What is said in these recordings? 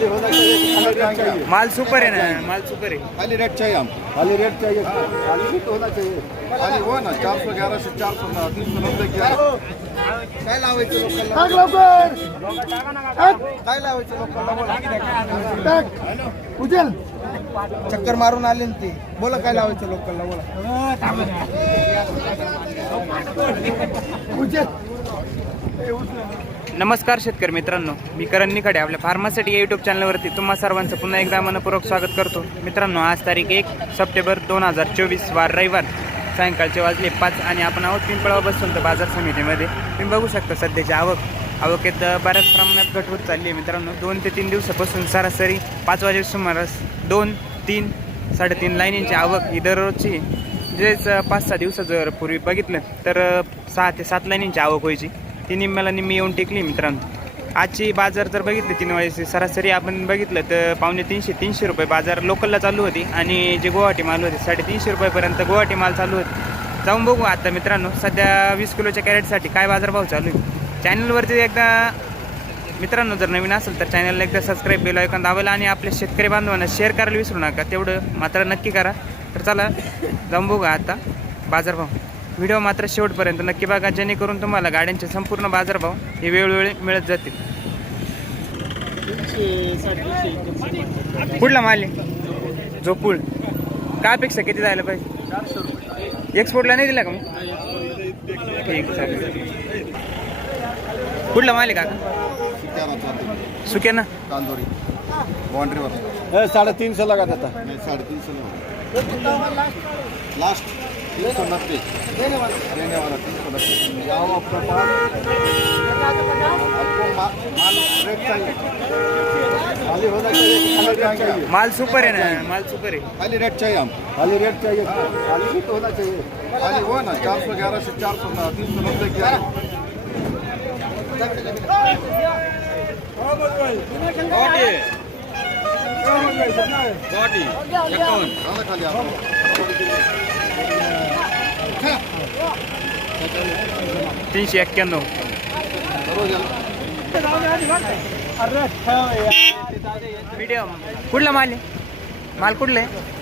चाहिए माल सुपर आहे ना माल सुपर आहे. खाली रेट चाहिए हम खाली रेट चाहिए खाली रेट होना चाहिए खाली वो ना चार सौ ग्यारह से चार सौ तीन सौ नब्बे काय लावायचं लोकांना? काय लावायचं लोकांना? उचल. चक्कर मारून आले ना ते. बोला काय लावायचं लोकांना? बोला. नमस्कार शेतकरी मित्रांनो मी करण निकडे आपल्या फार्मासाठी या यूट्यूब चॅनलवरती तुम्हा सर्वांचं पुन्हा एकदा मनपूर्वक स्वागत करतो. मित्रांनो आज तारीख एक सप्टेंबर दोन हजार चोवीस वार रविवार. सायंकाळचे वाजले पाच आणि आपण आहोत पिंपळा बसून तर बाजार समितीमध्ये. तुम्ही बघू शकता सध्याची आवक. आवकेत बऱ्याच प्रमाणात घट होत चालली आहे मित्रांनो. दोन ते तीन दिवसापासून सरासरी पाच वाजे सुमारास दोन तीन साडेतीन लाईनींची आवक ही दररोजची जेच पाच सहा दिवस जर पूर्वी बघितलं तर सहा ते सात लाईनींची आवक व्हायची. ती निम्म्याला निम्मी येऊन टेकली मित्रांनो. आजची बाजार जर बघितली तीन वाजेची सरासरी आपण बघितलं तर पावणे तीनशे तीनशे रुपये बाजार लोकलला चालू होती आणि जे गुवाहाटी माल होते साडेतीनशे रुपयापर्यंत गुवाहाटी माल चालू होते. जाऊन बघू आता मित्रांनो सध्या वीस किलोच्या कॅरेटसाठी काय बाजारभाव चालू आहे. चॅनलवरती एकदा मित्रांनो जर नवीन असेल तर चॅनलला एकदा सबस्क्राईब बेल ऐकून दाबायला आणि आपल्या शेतकरी बांधवांना शेअर करायला विसरू नका. तेवढं मात्र नक्की करा. तर चला जाऊन बघू आता बाजारभाव व्हिडिओ मात्र शेवटपर्यंत नक्की बघा जेणेकरून तुम्हाला गाड्यांचे संपूर्ण बाजारभाव हे वेळोवेळी मिळत जातील. कुठला माल आहे? झोपूळ काय अपेक्षा किती जायला पाहिजे? एक्सपोर्टला नाही दिला का मग? ठीक चालेल. कुठला माल आहे काका? सुके ना कांदोरी. बाउंड्रीवर साढ़े सौ लगा देता साढ़े तीन सौ लास्ट तीन सौ नब्बे देने वाला तीन सौ नब्बे आओ आपका माल सुपर आहे ना माल सुपर आहे. खाली रेट चाहिए हम। खाली रेट चाहिए। खाली रेट होना चाहिए। खाली वो ना चार सौ ग्यारह से चार सौ तीन सौ नब्बे खाली तीनशे एक्क्याण्णव. मीडियम कुठला माल आहे? माल कुठला आहे?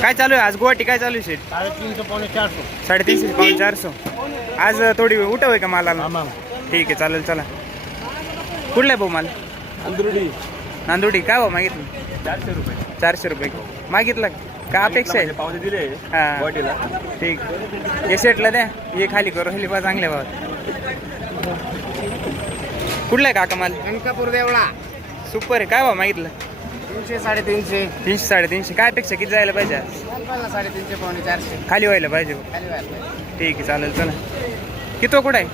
काय चालू आहे? आज गुवाहाटी काय चालू आहे साडेतीनशे पावणे चारशे. साडेतीनशे चारशे आज थोडी उठव आहे का मालाला? ठीक आहे चालेल चला. कुठला आहे भाऊ माल? अंदरुडी नांदुडी काय भाऊ मागितलं? चारशे रुपये. चारशे रुपये. मागितलं का? का अपेक्षा आहे? पावणे दिले हा. गुवाहाटीला ठीक. हे सेटला द्या. हे खाली करू. खाली बा चांगल्या भावात कुठला आहे काका माल? अंकापूर देवळा. सुपर आहे. काय भाव मागितलं? तीनशे साडेतीनशे. तीनशे साडेतीनशे. काय अपेक्षा? किती जायला पाहिजे? आज? साडेतीनशे पावणे चारशे. खाली व्हायला पाहिजे. भाऊ. खाली व्हायला ठीक आहे चालेल चला. किती कुठं आहे?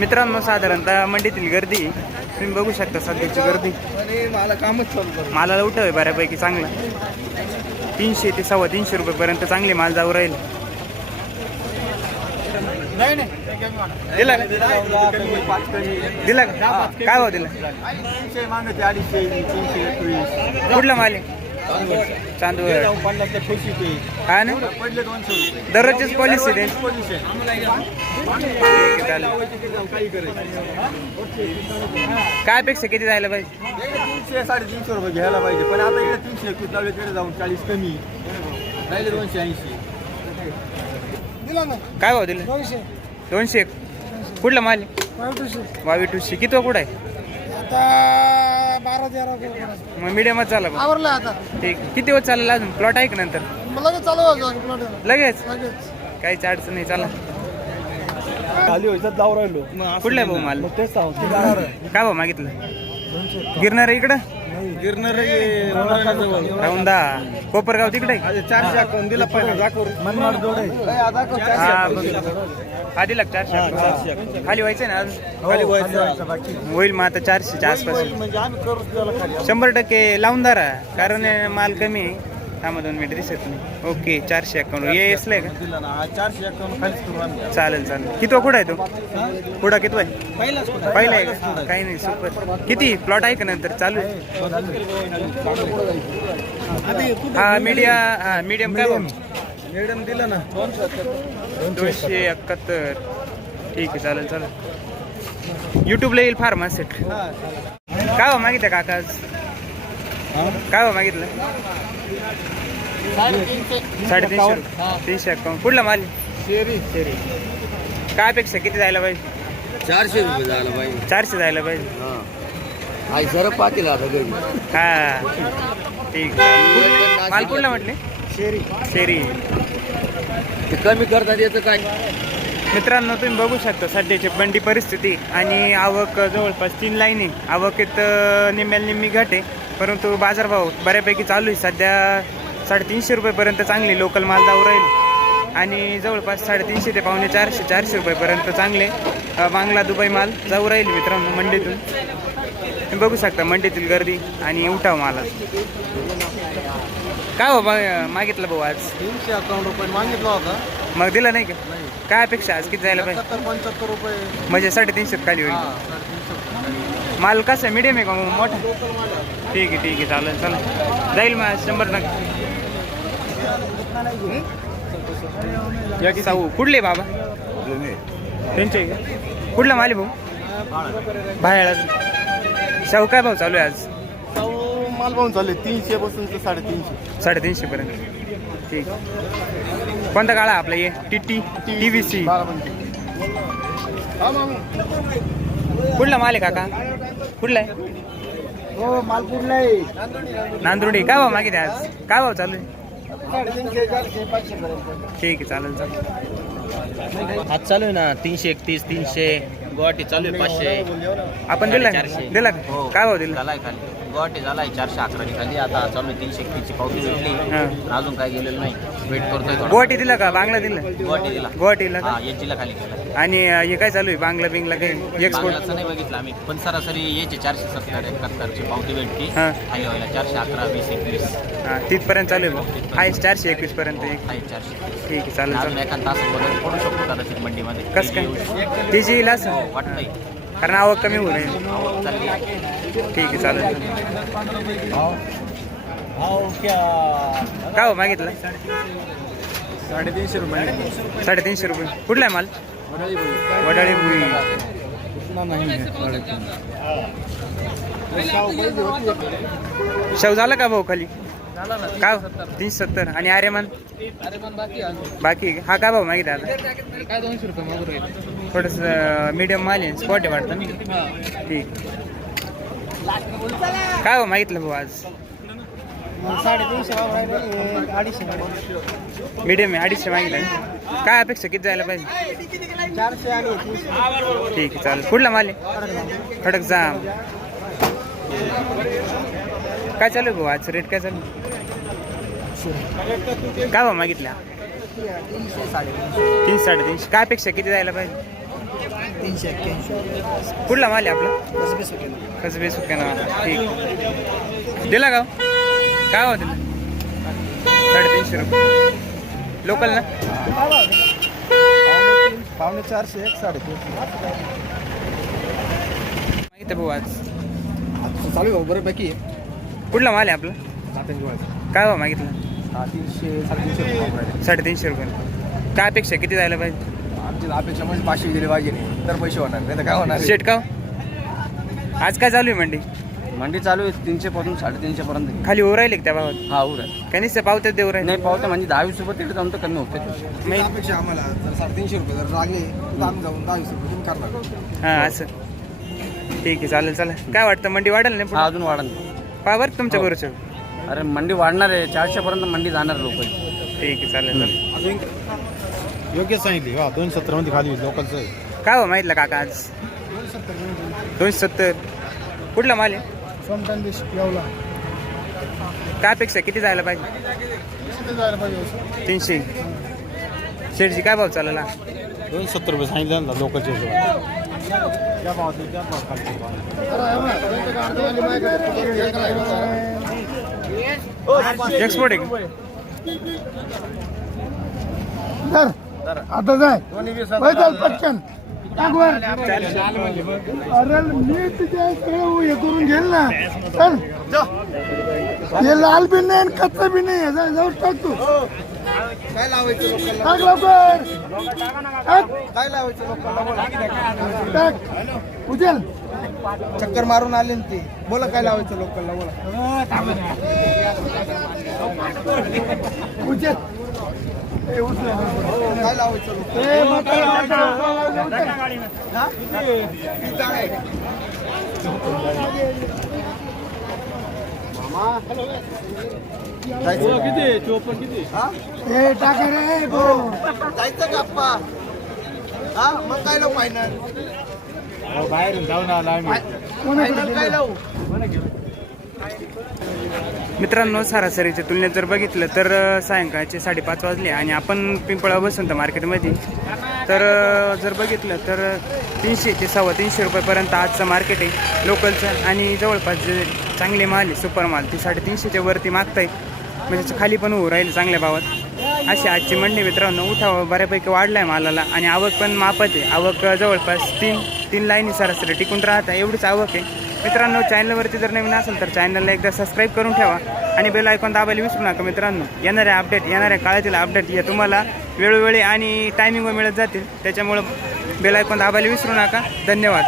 मित्रांनो साधारणतः मंडीतील गर्दी तुम्ही बघू शकता सध्याची गर्दी. मला कामच मालाला उठव आहे बऱ्यापैकी चांगला. तीनशे ते सव्वा तीनशे रुपयेपर्यंत चांगली माल जाऊ राहील. नाही नाही दिला दिला काय भाव दिला? कुठला माल आहे? ते. हा ना? दररोजचीच पॉलिसी दे काय अपेक्षा किती जायला पाहिजे? तीनशे साडेतीनशे रुपये घ्यायला पाहिजे. पण आता इकडे तीनशे एकवीस लावले तिकडे जाऊन चाळीस कमी. राहिले दोनशे ऐंशी. काय भाव दिला? दोनशे. एक. कुठला माल वावी टूशी किती कुठं आहे? आता बारा तेरा मग मिडियमच झाला आवरलं आता. ठीक. किती दिवस चालेल अजून? प्लॉट आहे का नंतर? मला लगेच चालू व्हायचं लगेच? लगेच. काहीच अडचण नाही चला. खाली व्हायचं जाऊ राहिलो कुठला आहे भाऊ माल? मग तेच सांगतो. काय भाऊ मागितलं? गिरणार इकडं? गिरणार राऊंदा कोपरगाव तिकडे? चारशे अकाउंट दिला हा. आधी लाग चारशे खाली व्हायचंय ना अजून खाली व्हायचं. होईल मग आता चारशेच्या आसपास. म्हणजे शंभर टक्के लावून धरा कारण माल कमी आहे. थांबा दोन मिनिट दिसत नाही. ओके चारशे अकाउंट ये एसलाय का? दिला ना हा चारशे अकाउंट खालीच करू आम्ही चालेल. चालेल कितवा कुठं आहे तो? पुढं कितवा आहे? पहिलाच पहिला आहे का? काही नाही सुपर. किती? प्लॉट आहे का नंतर? चालू आहे. हा मीडिया हा मीडियम काय भाव? मॅडम दिला ना. दोनशे एकाहत्तर. ठीक आहे चालेल चालेल. युट्यूबला येईल फार्मासेट काय हो मागितलं काका आज? काय हो मागितलं? साडेतीनशे. रुपये. तीनशे अकाउंट कुठला माल? शेरी. शेरी. काय अपेक्षा? किती जायला पाहिजे? चारशे रुपये झालं पाहिजे. चारशे जायला पाहिजे. हां. आई जरा आता घरी. हा. ठीक कुठलं- माल कुठला म्हटले? शेरी. शेरी. ते कमी करतात येतं काय? मित्रांनो तुम्ही बघू शकता सध्याची बंडी परिस्थिती आणि आवक जवळपास तीन लाईन. आहे आवकेत अं, निम्म्याला निम्मी घट आहे. परंतु बाजारभाव बऱ्यापैकी चालू आहे. सध्या साडेतीनशे रुपयेपर्यंत चांगले लोकल माल जाऊ राहील. आणि जवळपास साडेतीनशे ते पावणे चारशे चारशे रुपयेपर्यंत चांगले बांगला दुबई माल जाऊ राहील मित्रांनो मंडीतून. तुम्ही बघू शकता मंडीतील गर्दी आणि उठाव माला. काय हो मागितलं भाऊ आज? तीनशे अकाउंट रुपये मागितला होता. मग दिलं नाही का? काय अपेक्षा आज? किती जायला पाहिजे? पंच्याहत्तर रुपये. म्हणजे साडेतीनशे खाली होईल. माल कसं आहे? मिडियम आहे का मोठा? ठीक आहे ठीक आहे. चालेल चालेल. जाईल मग शंभर नक्की साऊ कुठले बाबा? त्यांचे कुठला माल आहे भाऊ? बाहेर शाहू काय भाऊ चालू आहे आज? माल पाहून चालले तीनशे पासून तर साडेतीनशे साडेतीनशे पर्यंत. ठीक. कोणता काळा आपला ये? T T T V C कुठला माल आहे काका? कुठला आहे? हो आहे. नांदुर्डी. काय भाव मागितले आज? काय भाव चालू आहे? साडेतीनशे चारशे पाचशे पर्यंत. ठीक आहे चालेल चालेल. आज चालू आहे ना तीनशे एकतीस तीनशे. गुवाहाटी चालू आहे पाचशे. आपण दिला? का? साडेचारशे. दिला का? हो. काय भाव दिला? झालाय खाली. गुवाहाटी झालाय चारशे अकराची खाली आता चालू आहे तीनशे एकतीसची पावती भेटली. अजून काय गेलेलं नाही. वेट करतोय थोडा. गुवाहाटी दिला का? बांगला दिला? गुवाहाटी दिला. गुवाहाटीला का? हा एचजीला खाली केला आणि अं, हे काय चालू आहे? बांगला बिंगला काही एक्सपोर्ट बांगलाचं नाही बघितलं आम्ही. पण सरासरी यायचे चारशे सत्तर एकाहत्तरची पावती भेटली. हा. खाली व्हायला चारशे अकरा वीस एकवीस. हा तिथपर्यंत चालू आहे हाय चारशे एकवीस पर्यंत एक? आहे चारशे ठीक आहे चालेल अजून चालेल. एखाद तास बदल पडू शकतो कदाचित मंडीमध्ये. कसं. काय? तिची येईल असं? हो, वाटतंय. कारण आवक कमी होऊ नये चालली आहे. ठीक आहे चालेल. काय? हो मागितलं? साडेतीनशे रुपये. साडेतीनशे रुपये. कुठला आहे माल? वडाळी भुई. शव झाला का भाऊ खाली? का? तीनशे सत्तर. आणि आर्यमान? बाकी? हा का भाऊ मागितला काय थोडस मीडियम माल आहे स्पॉट आहे वाटतं ठीक. काय भाऊ मागितलं भाऊ आज? साडेतीनशे अडीचशे मीडियम आहे अडीचशे मागितलं. काय अपेक्षा किती जायला पाहिजे? चारशे आणि ठीक आहे चालेल. कुठला माल आहे? खडक जाम. काय चालू आहे भाऊ आज? रेट काय चालू आहे? काय भाऊ मागितल्या तीनशे तीनशे साडेतीनशे. काय अपेक्षा किती जायला पाहिजे? तीनशे एक्क्याऐंशी. कुठला माल आहे आपला? कसबे सुक्याना ठीक. दिला का हो? काय हो दिला? साडेतीनशे रुपये. लोकल ना? पावणे चारशे एक साडेतीनशे. माहिती भाऊ आज. चालू आहे बऱ्यापैकी कुठला माल आहे आपला? काय भाव मागितलं? हा तीनशे साडेतीनशे. साडेतीनशे रुपये. काय अपेक्षा किती जायला पाहिजे? आमची अपेक्षा म्हणजे पाचशे गेले पाहिजे. नाही तर पैसे होणार नाही तर काय होणार? शेट का? हो? आज काय चालू आहे मंडी? मंडी चालू आहे तीनशे पासून साडेतीनशे पर्यंत. खाली ओर राहिले का त्या भावात? हा उर आहे काही नाही पावत्यात देऊ राहिले. नाही पावते म्हणजे दहा वीस रुपये तिथे जाऊन तर कमी होते. नाही. अपेक्षा आम्हाला जर साडेतीनशे रुपये जर लागले तर आम्ही जाऊन दहा वीस रुपये करणार. हां असं. ठीक आहे चालेल चालेल. काय वाटतं मंडी वाढेल नाही हा पुढं? अजून वाढन पहा बरं तुमच्या बरोबर अरे मंडी वाढणार आहे. चारशे पर्यंत मंडी जाणार लोक. ठीक आहे चालेल चालेल. योग्य सांगितली हा दोन सत्तरमध्ये खाली लोकलचं आहे. काय हो माहितलं काका आज? दोनशे सत्तर. कुठला माल आहे? सोमटंदीश येवला काय अपेक्षा किती जायला पाहिजे किती जायला पाहिजे? तीनशे. शेटची काय भाव चालला? दोन सत्तर रुपये सांगितलं ना लोकलच्या हिशोबाने. त्या भावात त्या भाव खाली एक्सपोर्ट आहे का? आता जाय पैदल पटकन. अरे मी इकडे हे करून घेईल ना. चल. हे लाल बी नाही कच्चा बी नाही. आहे. जा- जाऊ टाक तू. टाक लवकर. टाक, काय लावायचं टाक. उचल. चक्कर मारून आले ना ते. बोला काय लावायचं लोकांना बोला. उचल. काय लावायचं किती ए, टाका रे जायचं का हा मग काय लावू फायनल बाहेरून जाऊन आला आम्ही फायनल काय लावू? मित्रांनो सरासरीच्या तुलनेत जर बघितलं तर सायंकाळचे साडेपाच वाजले आणि आपण पिंपळा बसून तर मार्केटमध्ये. तर जर बघितलं तर तीनशे ते सव्वा तीनशे रुपयापर्यंत आजचं मार्केट आहे लोकलचं. आणि जवळपास जे चांगले माल आहे सुपर माल ते साडेतीनशेच्या वरती मागताय. म्हणजे खाली पण होऊ राहील चांगल्या भावात. अशी आजची मंडी मित्रांनो उठावा बऱ्यापैकी वाढलाय मालाला आणि आवक पण मापत आहे. आवक जवळपास तीन तीन लाईनी सरासरी टिकून राहत आहे एवढीच आवक आहे. मित्रांनो चॅनलवरती जर नवीन असेल तर चॅनलला एकदा सबस्क्राईब करून ठेवा आणि बेल ऐकून दाबायला विसरू नका मित्रांनो. येणाऱ्या अपडेट येणाऱ्या काळातील अपडेट या तुम्हाला वेळोवेळी आणि टायमिंगवर मिळत जातील. त्याच्यामुळं बेल ऐकून दाबायला विसरू नका. धन्यवाद.